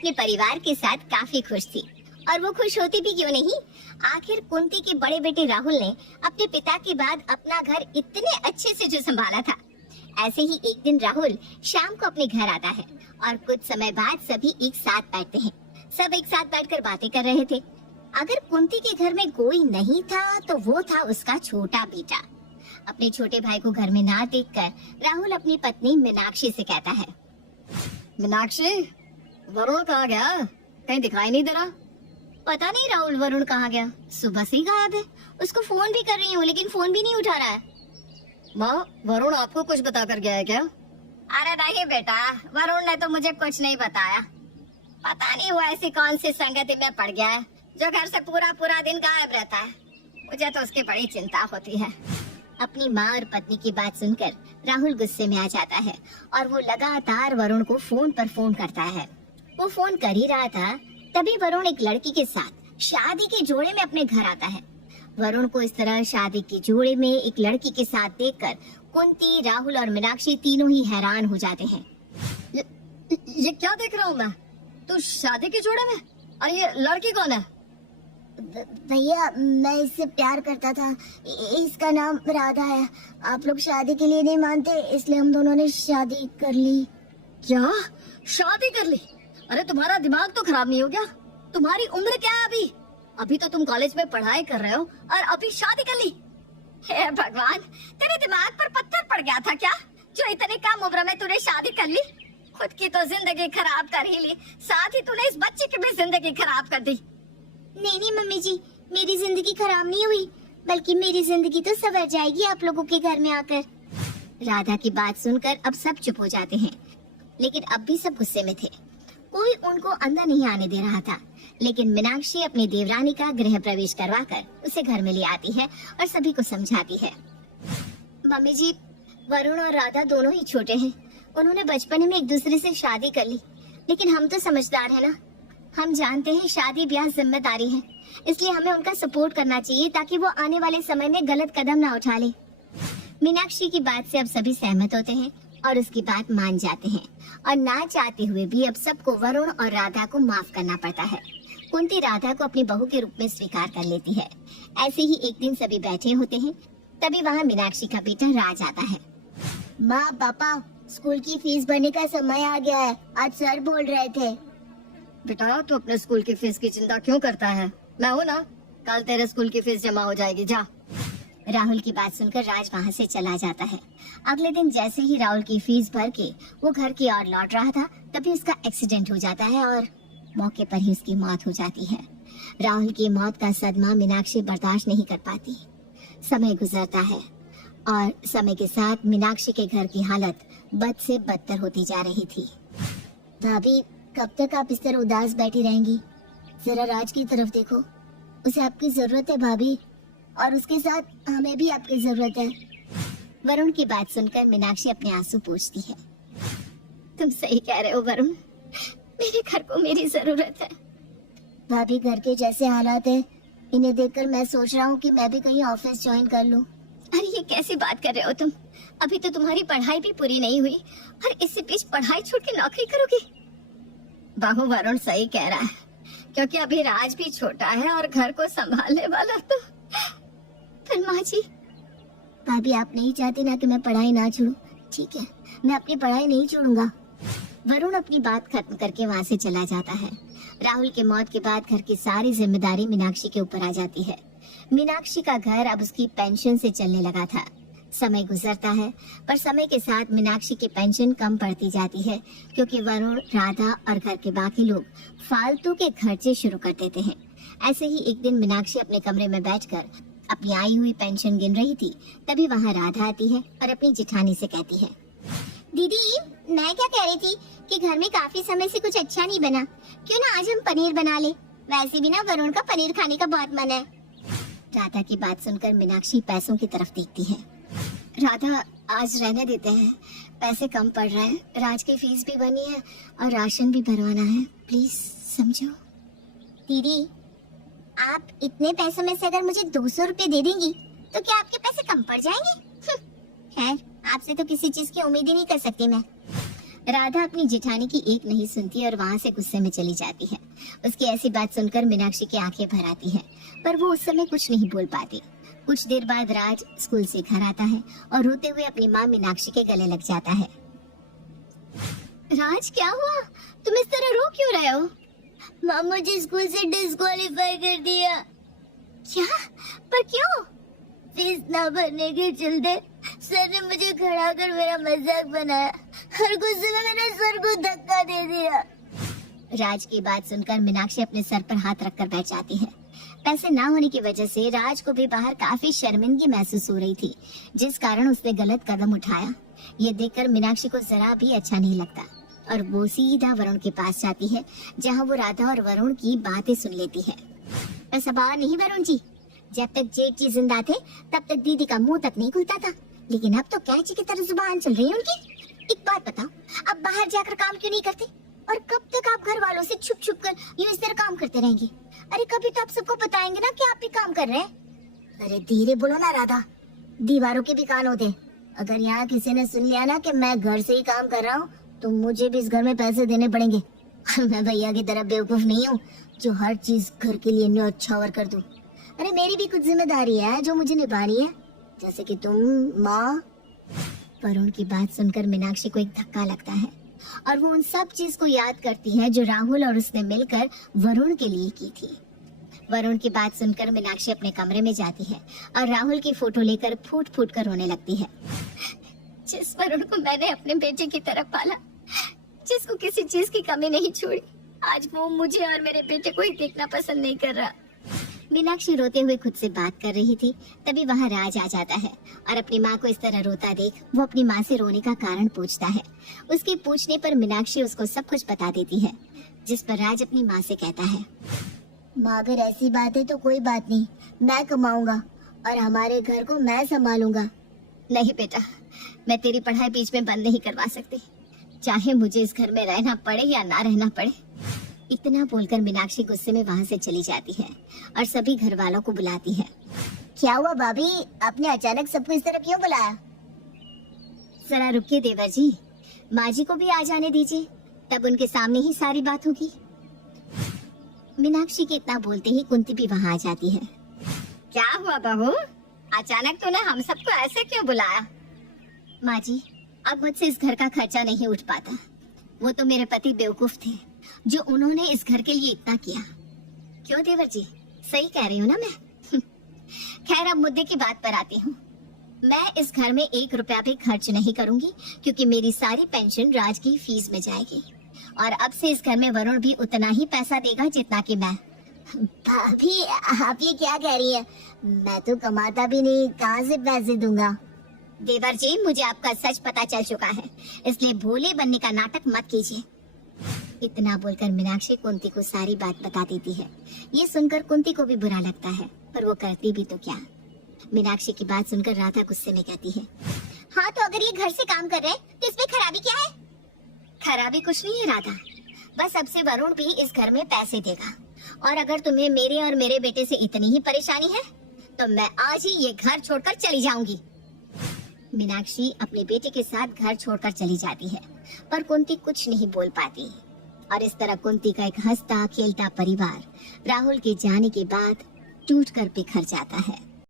अपने परिवार के साथ काफी खुश थी, और वो खुश होती भी क्यों नहीं। आखिर कुंती के बड़े बेटे राहुल ने अपने पिता के बाद अपना घर इतने अच्छे से जो संभाला था। ऐसे ही एक दिन राहुल शाम को अपने घर आता है और कुछ समय बाद सभी एक साथ बैठते हैं। सब एक साथ बैठकर बातें कर रहे थे। अगर कुंती के घर में कोई नहीं था तो वो था उसका छोटा बेटा। अपने छोटे भाई को घर में ना देखकर राहुल अपनी पत्नी मीनाक्षी से कहता है, मीनाक्षी, वरुण कहाँ गया? कहीं दिखाई नहीं दे रहा। पता नहीं राहुल, वरुण कहाँ गया? सुबह से ही गायब है। उसको फोन भी कर रही हूँ लेकिन फोन भी नहीं उठा रहा है। माँ, वरुण आपको कुछ बता कर गया है क्या? अरे नहीं बेटा, वरुण ने तो मुझे कुछ नहीं बताया। पता नहीं वो ऐसी कौन सी संगति में पड़ गया है जो घर से पूरा पूरा दिन गायब रहता है। मुझे तो उसकी बड़ी चिंता होती है। अपनी माँ और पत्नी की बात सुनकर राहुल गुस्से में आ जाता है और वो लगातार वरुण को फोन पर फोन करता है। वो फोन कर ही रहा था तभी वरुण एक लड़की के साथ शादी के जोड़े में अपने घर आता है। वरुण को इस तरह शादी के जोड़े में एक लड़की के साथ देखकर कुंती, राहुल और मीनाक्षी तीनों ही हैरान हो जाते हैं। ये क्या देख रहा हूँ मैं? तू शादी के जोड़े में? और ये लड़की कौन है? भैया, मैं इससे प्यार करता था। इसका नाम राधा है। आप लोग शादी के लिए नहीं मानते, इसलिए हम दोनों ने शादी कर ली। क्या? शादी कर ली? अरे तुम्हारा दिमाग तो खराब नहीं हो गया? तुम्हारी उम्र क्या है अभी? अभी तो तुम कॉलेज में पढ़ाई कर रहे हो और अभी शादी कर ली? हे भगवान, तेरे दिमाग पर पत्थर पड़ गया था क्या, जो इतने कम उम्र में तूने शादी कर ली? खुद की तो जिंदगी खराब कर ही ली, साथ ही तूने इस बच्चे की भी जिंदगी खराब कर दी। नहीं मम्मी जी, मेरी जिंदगी खराब नहीं हुई, बल्कि मेरी जिंदगी तो संवर जाएगी आप लोगों के घर में आकर। राधा की बात सुनकर अब सब चुप हो जाते हैं, लेकिन अब भी सब गुस्से में थे। कोई उनको अंदर नहीं आने दे रहा था, लेकिन मीनाक्षी अपनी देवरानी का गृह प्रवेश करवाकर उसे घर में ले आती है और सभी को समझाती है। मम्मी जी, वरुण और राधा दोनों ही छोटे हैं। उन्होंने बचपन में एक दूसरे से शादी कर ली, लेकिन हम तो समझदार है ना। हम जानते हैं शादी ब्याह जिम्मेदारी है, इसलिए हमें उनका सपोर्ट करना चाहिए ताकि वो आने वाले समय में गलत कदम ना उठा ले। मीनाक्षी की बात से अब सभी सहमत होते हैं और उसकी बात मान जाते हैं, और ना चाहते हुए भी अब सबको वरुण और राधा को माफ करना पड़ता है। कुंती राधा को अपनी बहू के रूप में स्वीकार कर लेती है। ऐसे ही एक दिन सभी बैठे होते हैं, तभी वहाँ मीनाक्षी का बेटा राज आता है। माँ, पापा, स्कूल की फीस भरने का समय आ गया है, आज सर बोल रहे थे। बेटा, तू अपने स्कूल की फीस की चिंता क्यों करता है? मैं हूँ ना, कल तेरे स्कूल की फीस जमा हो जाएगी, जा। राहुल की बात सुनकर राज वहाँ से चला जाता है। अगले दिन जैसे ही राहुल की फीस भर के वो घर की ओर लौट रहा था, तभी उसका एक्सीडेंट हो जाता है और मौके पर ही उसकी मौत हो जाती है। राहुल की मौत का सदमा मीनाक्षी बर्दाश्त नहीं कर पाती। समय गुजरता है और समय के साथ मीनाक्षी के घर की हालत बद से बदतर होती जा रही थी। भाभी, कब तक आप इस तरह उदास बैठी रहेंगी? जरा राज की तरफ देखो, उसे आपकी जरूरत है भाभी, और उसके साथ हमें भी आपकी जरूरत है। वरुण की बात सुनकर मीनाक्षी अपने आंसू पोंछती है। तुम सही कह रहे हो वरुण, मेरे घर को मेरी जरूरत है। भाभी, घर के जैसे हालात है, इन्हें देखकर मैं सोच रहा हूँ कि मैं भी कहीं ऑफिस ज्वाइन कर लूँ। अरे ये कैसी बात कर रहे हो तुम? अभी तो तुम्हारी पढ़ाई भी पूरी नहीं हुई और इससे बीच पढ़ाई छोड़ के नौकरी करोगी? बाहु, वरुण सही कह रहा है, क्योंकि अभी राज भी छोटा है और घर को संभालने वाला तो फिर माँ जी। भाभी, आप नहीं चाहती ना कि मैं पढ़ाई ना छोड़ूं? ठीक है, मैं अपनी पढ़ाई नहीं छोड़ूंगा। वरुण अपनी बात खत्म करके वहाँ से चला जाता है। राहुल के मौत के बाद घर की सारी जिम्मेदारी मीनाक्षी के ऊपर आ जाती है। मीनाक्षी का घर अब उसकी पेंशन से चलने लगा था। समय गुजरता है, पर समय के साथ मीनाक्षी की पेंशन कम पड़ती जाती है, क्योंकि वरुण, राधा और घर के बाकी लोग फालतू के खर्चे शुरू कर देते हैं। ऐसे ही एक दिन मीनाक्षी अपने कमरे में बैठकर अपनी आई हुई पेंशन गिन रही थी, तभी वहाँ राधा आती है और अपनी जेठानी से कहती है, दीदी, मैं क्या कह रही थी कि घर में काफी समय से कुछ अच्छा नहीं बना, क्यों ना आज हम पनीर बना ले? वैसे भी ना वरुण का पनीर खाने का बहुत मन है। राधा की बात सुनकर मीनाक्षी पैसों की तरफ देखती है। राधा, आज रहने देते हैं, पैसे कम पड़ रहे हैं, राज की फीस भी बनी है और राशन भी भरवाना है, प्लीज समझो। दीदी, आप इतने पैसों में से अगर मुझे 200 रुपए दे देंगी तो क्या आपके पैसे कम पड़ जाएंगे? खैर, आपसे तो किसी चीज की उम्मीद ही नहीं कर सकती मैं। राधा अपनी जेठानी की एक नहीं सुनती और वहाँ से गुस्से में चली जाती है। उसकी ऐसी बात सुनकर मीनाक्षी की आंखें भर आती है, पर वो उस समय कुछ नहीं बोल पाती। कुछ देर बाद राज स्कूल से घर आता है और रोते हुए अपनी माँ मीनाक्षी के गले लग जाता है। राज, क्या हुआ? तुम इस तरह रो क्यों रहे हो? माँ मुझे स्कूल से डिस्क्वालीफाई कर दिया। क्या? पर क्यों? फीस ना भरने के चलते सर ने मुझे खड़ा कर मेरा मजाक बनाया और गुस्से में मेरे सर को धक्का दे दिया। राज की बात सुनकर मीनाक्षी अपने सर पर हाथ रखकर बैठ जाती है। पैसे ना होने की वजह से राज को भी बाहर काफी शर्मिंदगी महसूस हो रही थी, जिस कारण उसने गलत कदम उठाया। ये देखकर मीनाक्षी को जरा भी अच्छा नहीं लगता और वो सीधा वरुण के पास जाती है, जहाँ वो राधा और वरुण की बातें सुन लेती है। ऐसा बात नहीं वरुण जी, जब तक जेठ जी जिंदा थे तब तक दीदी का मुंह तक नहीं खुलता था, लेकिन अब तो कैची की तरह जुबान चल रही है उनकी। एक बात बताओ, अब बाहर जाकर काम क्यों नहीं करते? और कब तक आप घर वालों से छुप छुप कर यूं इस तरह काम करते रहेंगे? अरे कभी तो आप सबको बताएंगे ना कि आप भी काम कर रहे हैं। अरे धीरे बोलो ना राधा, दीवारों के भी कान होते। अगर यहाँ किसी ने सुन लिया ना कि मैं घर से ही काम कर रहा हूँ तो मुझे भी इस घर में पैसे देने पड़ेंगे। मैं भैया की तरह बेवकूफ नहीं हूँ जो हर चीज घर के लिए न्यौछावर कर दूं। अरे मेरी भी कुछ जिम्मेदारी है जो मुझे निभानी है, जैसे कि तुम, माँ। वरुण की बात सुनकर मीनाक्षी को एक धक्का लगता है और वो उन सब चीज को याद करती है जो राहुल और उसने मिलकर वरुण के लिए की थी। वरुण की बात सुनकर मीनाक्षी अपने कमरे में जाती है और राहुल की फोटो लेकर फूट फूट कर रोने लगती है। जिस वरुण को मैंने अपने बेटे की तरह पाला, जिसको किसी चीज की कमी नहीं छोड़ी, आज वो मुझे और मेरे बेटे को ही देखना पसंद नहीं कर रहा। मीनाक्षी रोते हुए खुद से बात कर रही थी, तभी वहाँ राज आ जाता है और अपनी माँ को इस तरह रोता देख वो अपनी माँ से रोने का कारण पूछता है। उसके पूछने पर मीनाक्षी उसको सब कुछ बता देती है, जिस पर राज अपनी माँ से कहता है, माँ अगर ऐसी बात है तो कोई बात नहीं, मैं कमाऊंगा और हमारे घर को मैं संभालूंगा। नहीं बेटा, मैं तेरी पढ़ाई बीच में बंद नहीं करवा सकती, चाहे मुझे इस घर में रहना पड़े या ना रहना पड़े। इतना बोलकर मीनाक्षी गुस्से में वहाँ से चली जाती है और सभी घर वालों को बुलाती है। क्या हुआ भाभी, आपने अचानक सबको इस तरह क्यों बुलाया? जरा रुकिए देवर जी, माँ जी को भी आ जाने दीजिए, तब उनके सामने ही सारी बात होगी। मीनाक्षी के इतना बोलते ही कुंती भी वहाँ आ जाती है। क्या हुआ बहू, अचानक तूने हम सबको ऐसे क्यों बुलाया? माँ जी, अब मुझसे इस घर का खर्चा नहीं उठ पाता। वो तो मेरे पति बेवकूफ थे जो उन्होंने इस घर के लिए इतना किया। क्यों देवर जी, सही कह रही हूँ ना मैं? खैर अब मुद्दे की बात पर आती हूँ। मैं इस घर में 1 रुपया भी खर्च नहीं करूंगी, क्योंकि मेरी सारी पेंशन राज की फीस में जाएगी और अब से इस घर में वरुण भी उतना ही पैसा देगा जितना कि मैं। भाभी आप ये क्या कह रही है? मैं तो कमाता भी नहीं, कहाँ से पैसे दूंगा? देवर जी, मुझे आपका सच पता चल चुका है, इसलिए भोले बनने का नाटक मत कीजिए। इतना बोलकर मीनाक्षी कुंती को सारी बात बता देती है। ये सुनकर कुंती को भी बुरा लगता है, पर वो करती भी तो क्या। मीनाक्षी की बात सुनकर राधा गुस्से में कहती है, हाँ तो अगर ये घर से काम कर रहे हैं तो इसमें खराबी क्या है? खराबी कुछ नहीं है राधा, बस अब से वरुण भी इस घर में पैसे देगा और अगर तुम्हें मेरे और मेरे बेटे से इतनी ही परेशानी है तो मैं आज ही ये घर छोड़कर चली जाऊंगी। मीनाक्षी अपने बेटे के साथ घर छोड़कर चली जाती है, पर कुंती कुछ नहीं बोल पाती और इस तरह कुंती का एक हंसता खेलता परिवार राहुल के जाने के बाद टूटकर बिखर जाता है।